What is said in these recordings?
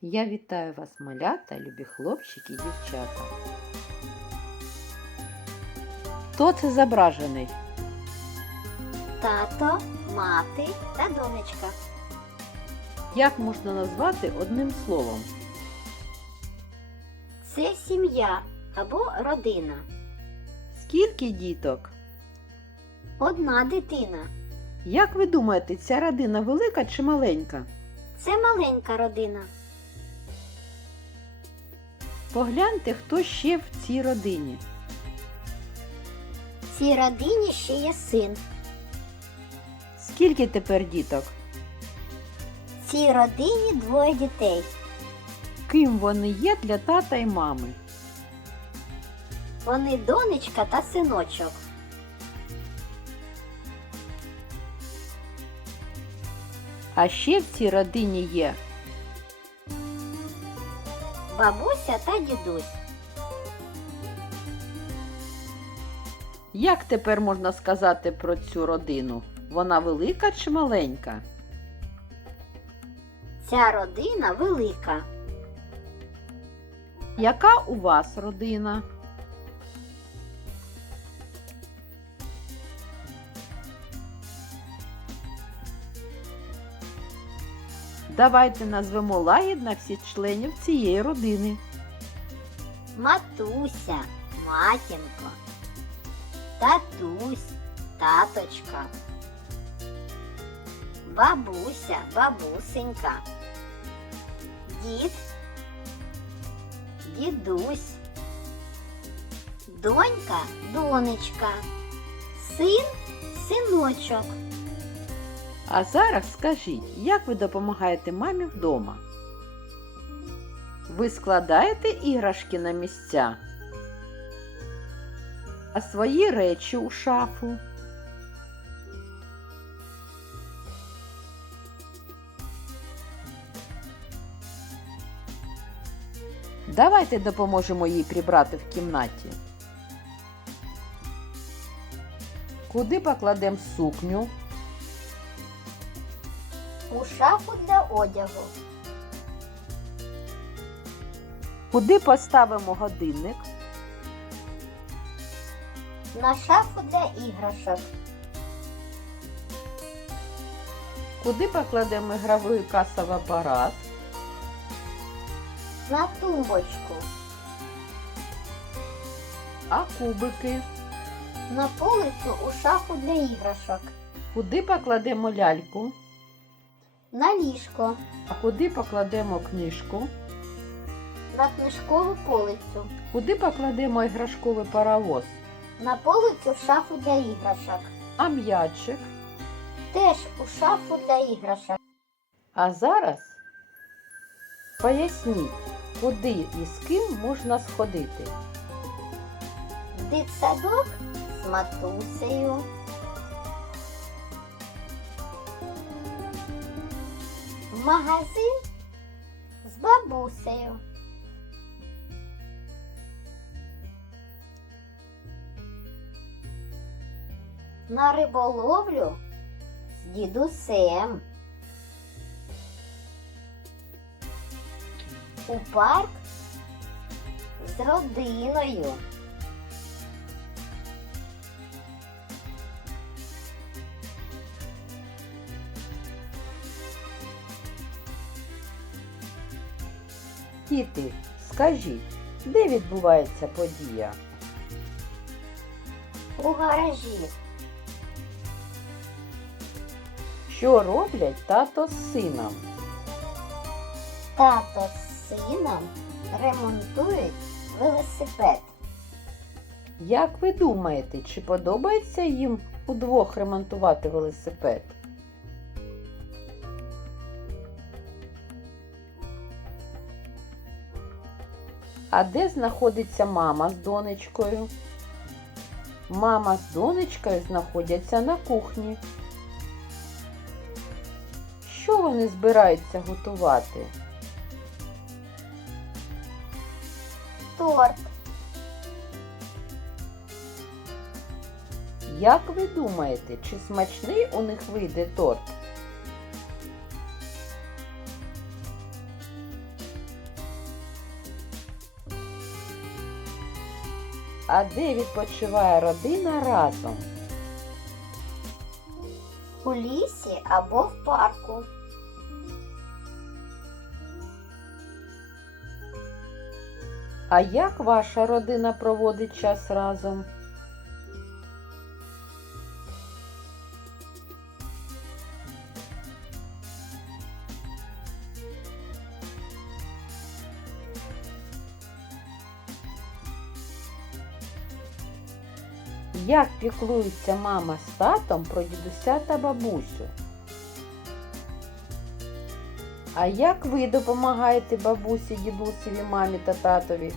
Я вітаю вас, малята, любі хлопчики і дівчата. Хто це зображений? Тато, мати та донечка. Як можна назвати одним словом? Це сім'я або родина. Скільки діток? Одна дитина. Як ви думаєте, ця родина велика чи маленька? Це маленька родина. Погляньте, хто ще в цій родині. В цій родині ще є син. Скільки тепер діток? В цій родині двоє дітей. Ким вони є для тата і мами? Вони донечка та синочок. А ще в цій родині є Бабуся та дідусь. Як тепер можна сказати про цю родину? Вона велика чи маленька? Ця родина велика. Яка у вас родина? Давайте назвемо лагідно всіх членів цієї родини. Матуся, матінко, татусь, таточка, бабуся, бабусенька, дід, дідусь, донька, донечка, син, синочок. А зараз скажіть, як ви допомагаєте мамі вдома? Ви складаєте іграшки на місця, а свої речі у шафу. Давайте допоможемо їй прибрати в кімнаті. Куди покладемо сукню? У шафу для одягу, Куди поставимо годинник? на шафу для іграшок, Куди покладемо ігровий касовий апарат? на тумбочку, А кубики? на полицю у шафу для іграшок, Куди покладемо ляльку? На ліжко, А куди покладемо книжку? на книжкову полицю. Куди покладемо іграшковий паровоз? На полицю в шафу для іграшок. А м'ячик? Теж у шафу для іграшок. А зараз поясніть, куди і з ким можна сходити. В дитсадок з матусею. Магазин з бабусею. На риболовлю з дідусем. У парк з родиною. Діти, скажіть, де відбувається подія? У гаражі. Що роблять тато з сином? Тато з сином ремонтують велосипед. Як ви думаєте, чи подобається їм удвох ремонтувати велосипед? А де знаходиться мама з донечкою? Мама з донечкою знаходяться на кухні. Що вони збираються готувати? Торт. Як ви думаєте, чи смачний у них вийде торт? А де відпочиває родина разом? У лісі або в парку. А як ваша родина проводить час разом? Як піклується мама з татом про дідуся та бабусю? А як ви допомагаєте бабусі, дідусеві, мамі та татові?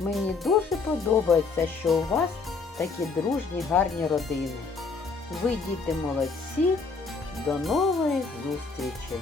Мені дуже подобається, що у вас такі дружні гарні родини. Ви діти молодці. До нової зустрічі!